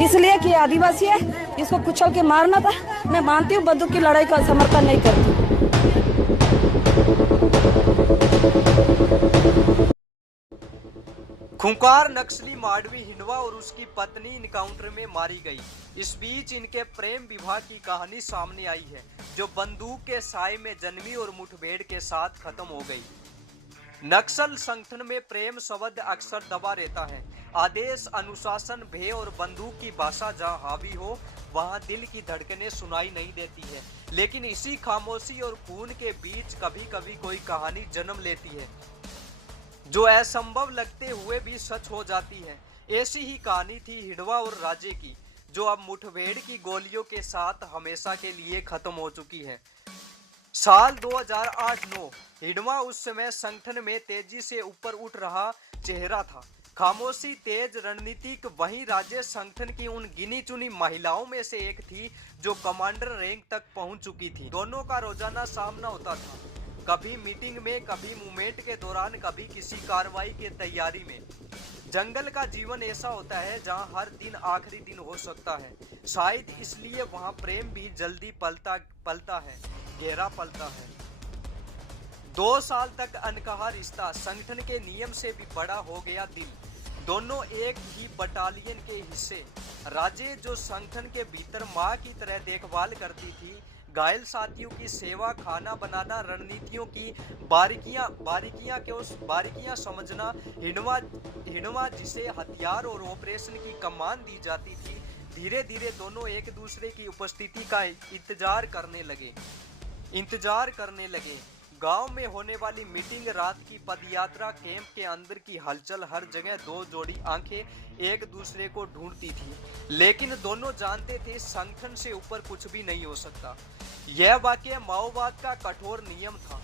इसलिए कि आदिवासी है, इसको कुचल के मारना था। मैं मानती हूँ बंदूक की लड़ाई का समर्थन नहीं करती। खूंखार नक्सली माडवी हिंडवा और उसकी पत्नी इनकाउंटर में मारी गई। इस बीच इनके प्रेम विवाह की कहानी सामने आई है, जो बंदूक के साए में जन्मी और मुठभेड़ के साथ खत्म हो गई। नक्सल संगठन में प्रेम शब्द अक्सर दबा रहता है। आदेश, अनुशासन, भय और बंदूक की भाषा जहां हावी हो, वहां दिल की धड़कनें सुनाई नहीं देती है। लेकिन इसी खामोशी और खून के बीच कभी कभी कोई कहानी जन्म लेती है, जो असंभव लगते हुए भी सच हो जाती है। ऐसी ही कहानी थी हिंडवा और राजे की, जो अब मुठभेड़ की गोलियों के साथ हमेशा के लिए खत्म हो चुकी है। साल 2008-9 हिंडवा उस समय संगठन में तेजी से ऊपर उठ रहा चेहरा था। खामोशी, तेज रणनीतिक। वहीं राजे संगठन की उन गिनी चुनी महिलाओं में से एक थी, जो कमांडर रैंक तक पहुंच चुकी थी। दोनों का रोजाना सामना होता था, कभी मीटिंग में, कभी मूवमेंट के दौरान, कभी किसी कार्रवाई की तैयारी में। जंगल का जीवन ऐसा होता है जहां हर दिन आखिरी दिन हो सकता है। शायद इसलिए वहां प्रेम भी जल्दी पलता है, गहरा पलता है। 2 साल तक अनकहा रिश्ता, संगठन के नियम से भी बड़ा हो गया दिल। दोनों एक ही बटालियन के हिस्से। राजे, जो संगठन के भीतर माँ की तरह देखभाल करती थी, घायल साथियों की सेवा, खाना बनाना, रणनीतियों की बारीकियां समझना। हिंडवा जिसे हथियार और ऑपरेशन की कमान दी जाती थी, धीरे धीरे दोनों एक दूसरे की उपस्थिति का इंतजार करने लगे। गांव में होने वाली मीटिंग, रात की पदयात्रा, कैंप के अंदर की हलचल, हर जगह दो जोड़ी आंखें एक दूसरे को ढूंढती थी। लेकिन दोनों जानते थे संगठन से ऊपर कुछ भी नहीं हो सकता। यह वाकया माओवाद का कठोर नियम था,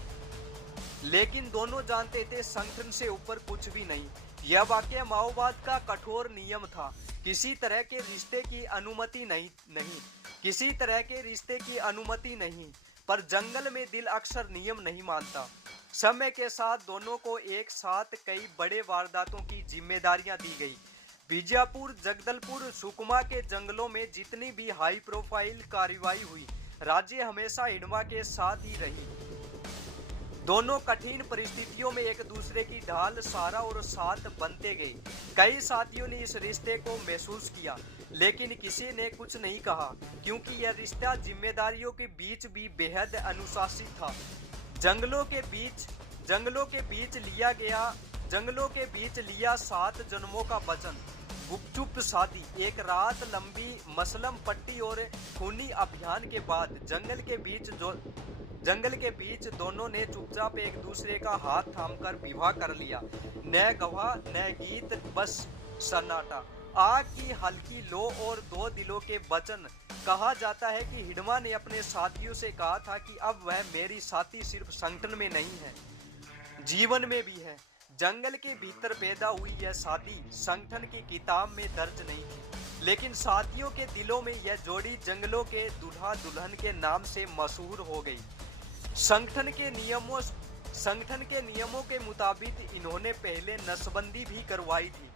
लेकिन दोनों जानते थे संगठन से ऊपर कुछ भी नहीं। यह वाकया माओवाद का कठोर नियम था। किसी तरह के रिश्ते की अनुमति नहीं। पर जंगल में दिल अक्सर नियम नहीं मानता। समय के साथ दोनों को एक साथ कई बड़े वारदातों की जिम्मेदारियां दी गई। बीजापुर, जगदलपुर, सुकमा के जंगलों में जितनी भी हाई प्रोफाइल कार्रवाई हुई, राज्य हमेशा हिंडवा के साथ ही रही। दोनों कठिन परिस्थितियों में एक दूसरे की ढाल, सहारा और साथ बनते गए। कई साथियों ने इस रिश्ते को महसूस किया, लेकिन किसी ने कुछ नहीं कहा, क्योंकि यह रिश्ता जिम्मेदारियों के बीच भी बेहद अनुशासित था। जंगलों के बीच लिया 7 जन्मों का वचन। गुपचुप शादी, एक रात लंबी मसलम पट्टी और खूनी अभियान के बाद जंगल के बीच दोनों ने चुपचाप एक दूसरे का हाथ थामकर विवाह कर लिया। न गवाह, न गीत, बस सन्नाटा। आग की हल्की लो और 2 दिलों के वचन। कहा जाता है कि हिंडवा ने अपने साथियों से कहा था कि अब वह मेरी साथी सिर्फ संगठन में नहीं है, जीवन में भी है। जंगल के भीतर पैदा हुई यह शादी संगठन की किताब में दर्ज नहीं थी, लेकिन साथियों के दिलों में यह जोड़ी जंगलों के दूल्हा दुल्हन के नाम से मशहूर हो गई। संगठन के नियमों के मुताबिक इन्होंने पहले नसबंदी भी करवाई थी।